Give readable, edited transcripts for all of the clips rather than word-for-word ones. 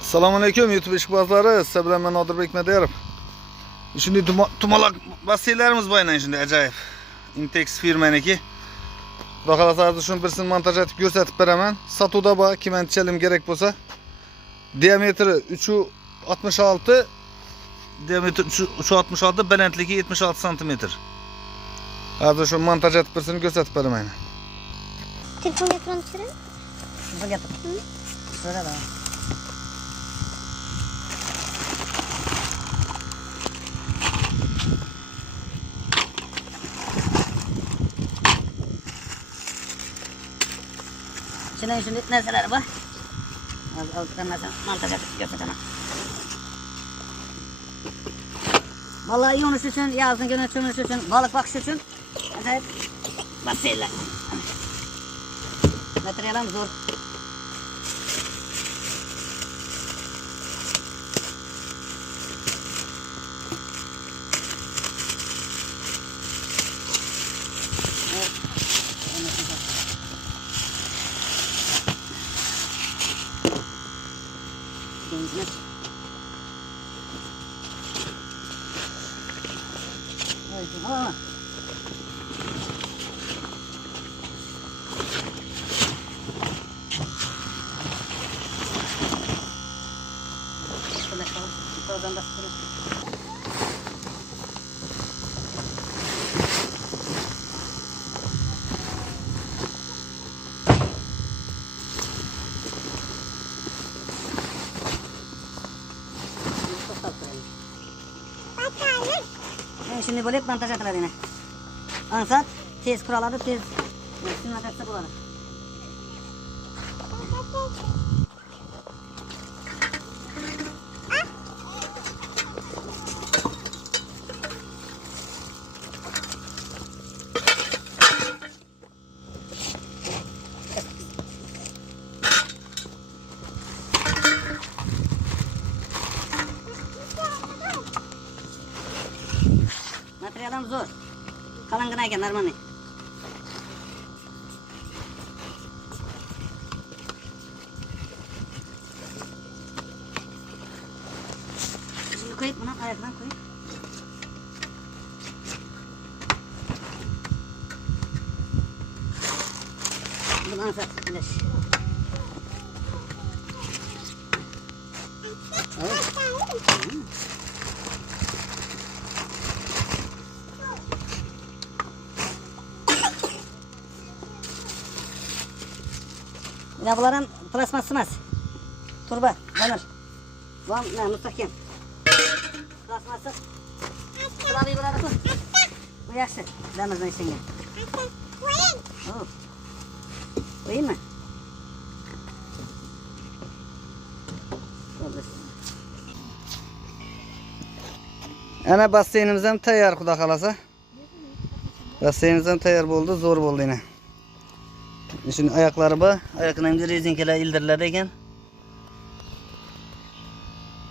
Assalomu alaykum YouTube ishqibozlari. Siz bilan men Nodirbek Maderov. Shunday tumalak basiylarimiz bor ekan, shunday ajoyib. Intex firmaniki. Xudo xolasa shuni birsini montaj etib ko'rsatib beraman. Sotuvda bor, kimantchalim kerak bo'lsa. Diametri 3.66, diametri 3.66, balandligi 76 cm. Hozir shu montaj etib birsini ko'rsatib beraman. Telefon ekranı tushirib. Shunga gapir. So'rada. Shunday narsalar bor. O'tirmasam, montaj etib ko'rsataman. Bolalar yonish uchun, yazın kuni cho'milish uchun, baliq boqish uchun ajoyib basseynlar. Materialim zo'r. Şimdi böyle montaj edilir yine. Ansat tez kuraladı, tez montaj etse bulanır. Materialim zor. Kalın ekan normal. Şimdi koyup bunu ayakdan koyup. Bunu ansat. Bileş. Evet. Ya bunların plasmas emas. Turba, banır. Vam, ne mustahkem. Plasması. Kulağı burada koy. Bu yaxshi. Damizdan ishlangan. Qo'ying. Qo'yingmi? Ana basseynimiz ham tayyor, xudo xolasa. Basseynimiz ham tayyor bo'ldi, zo'r bo'ldi yine. Şimdi ayakları bu, ayaklarında rezinkeler ildiriladi ekan.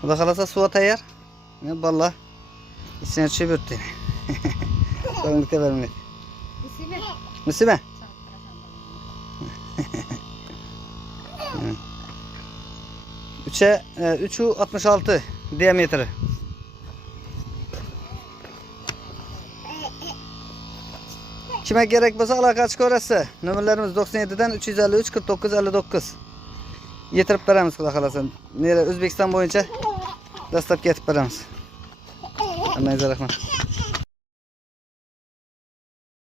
Xudo xolasa suv tayyor. Balla içine tushib yuribdi. Qo'lingga bermaydi. Musiba. 3.66 diametri. Kime gerek bo'lsa aloqa chiqarasiz. Nomerlarimiz 97dan 353 49 59. Yetirib beramiz, xudo xolasa. Nere O'zbekiston bo'yicha dastlab ketib beramiz. Hammaga rahmat.